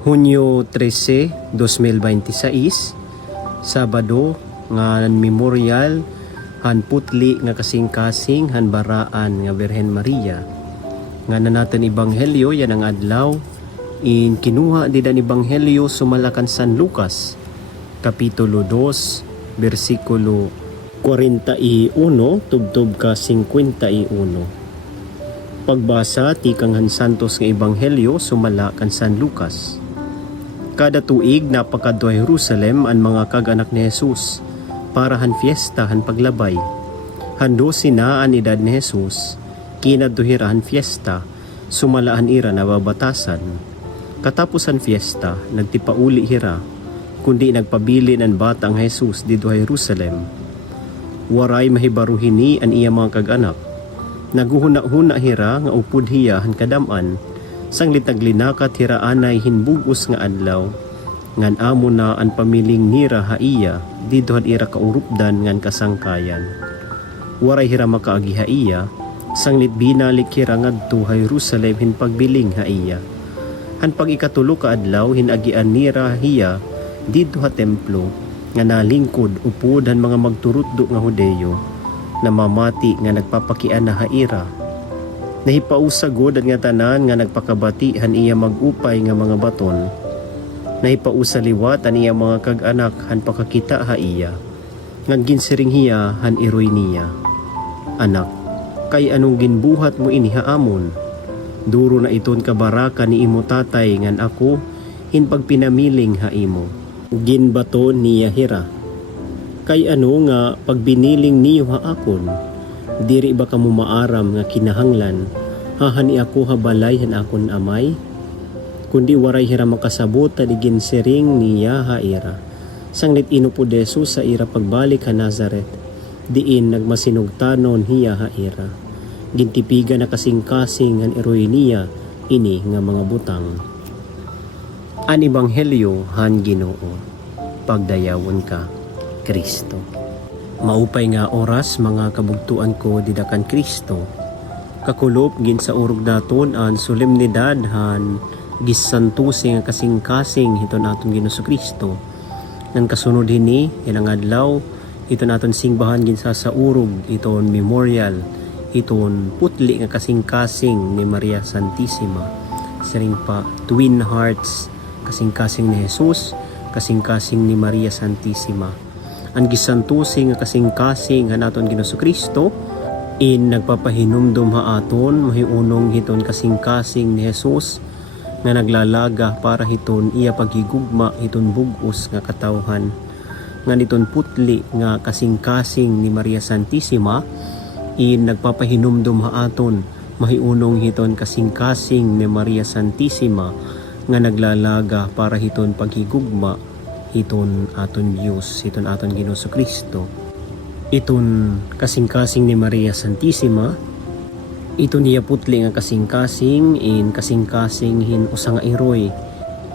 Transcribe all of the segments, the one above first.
Hunyo 13, 2026, Sabado nga memorial han putli nga kasing-kasing han baraan nga Birhen Maria. Nga na natin ebanghelyo yan ang adlaw in kinuha didan ebanghelyo sumalakan San Lucas kapitulo 2 bersikulo 41 tubtob ka 51. Pagbasa ti kang han santos nga ebanghelyo sumala kan San Lucas. Kada tuig napakadto Jerusalem ang mga kag-anak ni Jesus para han fiesta han paglabay. Hando sina an edad ni Jesus, kinadtuhira han fiesta, sumalaan ira na babatasan. Katapos han fiesta, nagtipauli hira, kundi nagpabili ng batang Jesus dito Jerusalem. Waray mahibaruhini an iya mga kag-anak. Naguhuna-huna hira nga upod hiya han kadaman, sang linakat hira anay hinbugos nga adlaw, ngan amo na an pamiling nira haiya, dito had ira kaurupdan ngan kasangkayan. Waray hira makaagi haiya, sang binalik hira ngadto Jerusalem hin pagbiling haiya. Han pag ikatulo ka adlaw hinagian nira hiya, dito ha templo, nga nalingkod upod han mga magturutdo nga Hudeyo, na mamati nga nagpapakian na haira. Nahipausagod nga tanan nga nagpakabati han iya magupay nga mga baton. Nahipausaliwat an iya mga kag-anak han pakakita ha iya. Ngan ginsiring hiya han iroy niya. Anak, kay anong ginbuhat mo ini haamon? Duro na iton kabaraka ni imo tatay ngan ako hin pagpinamiling ha imo. Ginbato niya hira. Kay ano nga pagbiniling niyo ha akon, diri ba kamo maaram nga kinahanglan, hahani ako habalay han akon amay? Kundi waray hira makasabot taligin siring niya ha ira. Sanglit inupod Jesus sa ira pagbalik ha Nazaret, diin nagmasinugtanon hiya ha ira. Gintipiga na kasing-kasing ang eroy niya, ini nga mga butang. An ebanghelyo han Ginoo, pagdayawon ka Kristo. Maupay nga oras mga kabugtuan ko didakan Kristo. Kakulop gin sa urog daton an solemnidad han gisantusi nga kasing-kasing hiton aton Ginoong Kristo. Nang kasunod hini ilang adlaw iton aton singbahan gin sa urog iton memorial iton putli nga kasing-kasing ni Maria Santissima. Siring pa twin hearts, kasing-kasing ni Jesus, kasing-kasing ni Maria Santissima. Ang gisantusi nga kasing-kasing han aton Ginoong Kristo in nagpapahinumdum ha aton mahiunong hiton kasing-kasing ni Jesus nga naglalaga para hiton iya paghigugma hiton bug-os nga katawhan. Nga niton putli nga kasing-kasing ni Maria Santissima in nagpapahinumdum ha aton mahiunong hiton kasing-kasing ni Maria Santissima nga naglalaga para hiton paghigugma hiton aton Diyos, hiton aton Ginoong Kristo. Iton kasing-kasing ni Maria Santissima, iton niya putli nga kasing-kasing in kasing-kasing hin usa nga iroy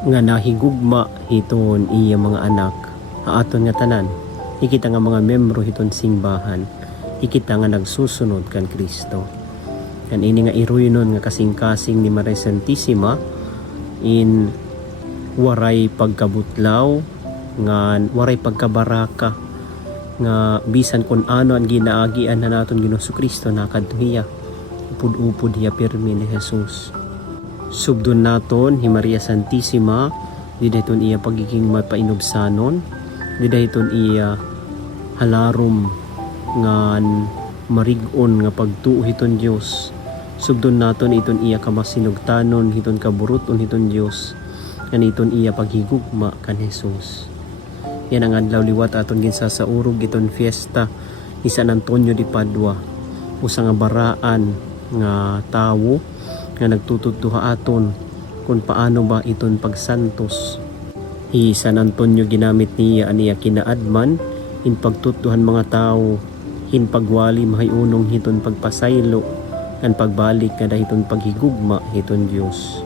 nga nahigugma hiton iya mga anak ha aton nga tanan. Ikita nga mga membro hiton singbahan, ikita nga nagsusunod kan Kristo. Kan ini nga iroy nun nga kasing-kasing ni Maria Santissima in waray pagkabutlaw, nga waray pagkabaraka, nga bisan kun ano ang ginaagian na naton Ginoong Kristo nakadtuhiya upod-upod hiya pirmi ni Jesus. Subdon naton hi Maria Santissima, di dayton iya pagiging mapainobsanon, di dayton iya halarom nga marigon nga pagtuo hiton Dios. Subdon naton iton iya kamasinugtanon hiton kaburuton hiton Dios, kaniton iya paghigugma kan Jesus. Yan ang adlaw liwat aton ginsasaurog iton fiesta ni San Antonio de Padua, usa nga baraan nga tawo nga nagtutudto aton kung paano ba iton pagsantos. Hi San Antonio ginamit niya aniya kinaadman in pagtutuhan mga tawo, hin pagwali mahiunong hiton pagpasaylo kan pagbalik nga dahiton paghigugma hiton Dios.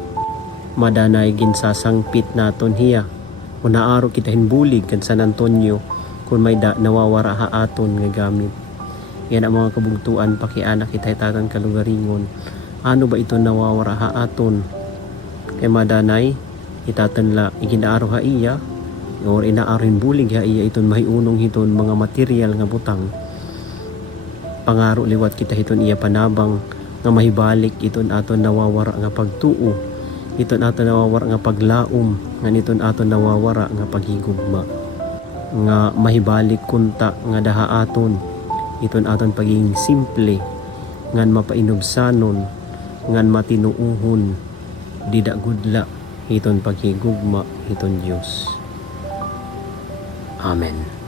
Madanay ginsasangpit naton hiya, unaaro kita hinbulig kan San Antonio kung may nawawara ha aton nga gamit. Yan ang mga kabugtuan pakianak kita itakan kalugaringon. Ano ba ito nawawara ha aton? Kay madanay itatan la iginaaro ha iya or inaarin bulig ha iya iton mahiunong hiton mga material nga butang. Pangaro liwat kita hiton iya panabang nga mahibalik iton aton nawawara nga pagtuo, iton aton nawawara nga paglaom, nga niton aton nawawara nga paghigugma, nga mahibalik kunta nga daha aton iton aton pagiging simple, ngan mapainubsanon, ngan matinuuhon, dida gudla iton paghigugma iton Dios. Amen.